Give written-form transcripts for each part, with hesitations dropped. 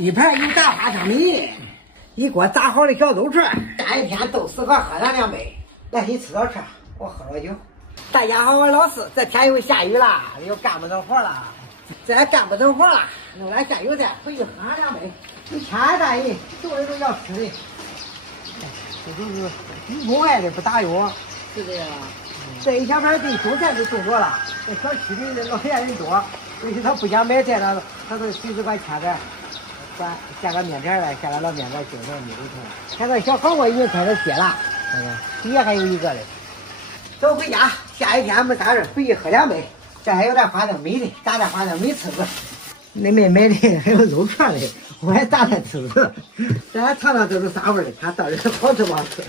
一盘油炸花生米，一锅炸好的小肉串，下一天豆豉和喝上2杯。来，你吃点吃，我喝了酒。大家好，我老四，这天又下雨了，又干不成活了。这干不成活了，弄点酱油蛋，回去喝上2杯。你千万大人，做的都要吃的。这都是手工爱的，不打药。是这样。这一小盘对种菜都种着了，这小区里的老年人多，所以他不想买菜了，他都随时管切点。下个面条来，下个老面条就成米里头。现在小黄瓜已经开始结了，底下还有一个嘞。走回家，下一天没啥事，回去喝2杯。这还有点花生米的，炸点花生米吃吃。那没买的还有肉串嘞，我还炸点吃吃。咱尝尝这是啥味儿的，看到底好吃不好吃。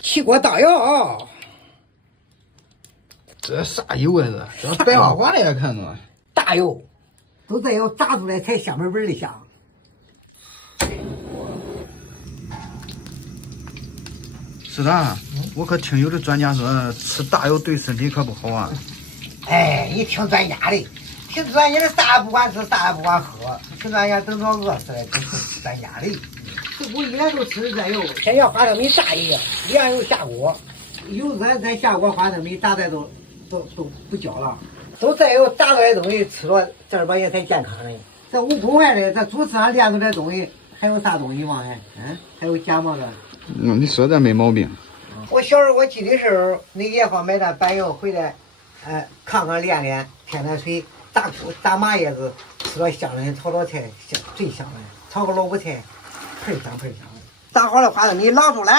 起锅倒油。这啥油啊？这白花花的也看着。大油，都这油炸出来才香喷喷的香。是的，我可听有的专家说吃大油对身体可不好啊。哎，你听专家的，听专家的啥不管吃，啥也不管喝，听专家等着饿死了，都是专家的。自古以来都吃这油，先要花生米炸一个，凉油下锅，油热再下锅花生米炸的都不焦了。都这油炸出来的东西吃了正儿八经才健康呢。这无公害的，这主食上练出来东西还有啥东西吗？还有假冒的。你说这没毛病。我小时候我记的时候，那爷方买点板油回来，炕上练练，添点水，炸麻叶子，吃了香的，炒菜香最香了。炒个萝卜菜，喷香喷香的。炸好了花生米捞出来，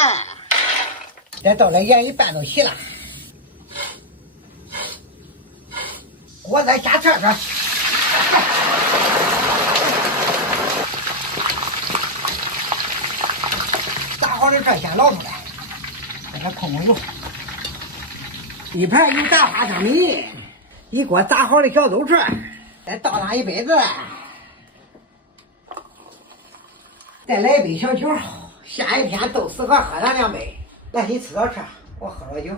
再倒点盐一拌都齐了。锅再下串串。炸好的串先捞出来。给它控油，一盘油炸花生米，一锅炸好的小肉串，再倒上1杯子，再来1杯小酒，下一天豆豉和喝上2杯。来，你吃点吃，我喝了酒。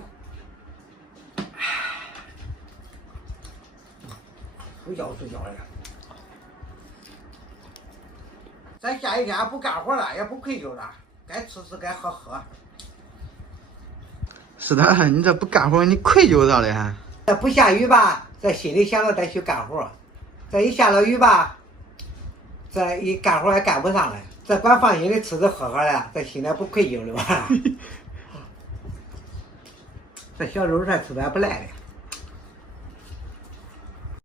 睡觉的。咱下一天不干活了，也不愧疚了，该吃吃，该喝喝。是的，你这不干活，你愧疚啥嘞还？这不下雨吧，这心里想着得去干活；这一下了雨吧，这一干活还干不上来。这光放心的吃吃喝喝了，这心里不愧疚了吧？这小肉串吃的还不赖嘞。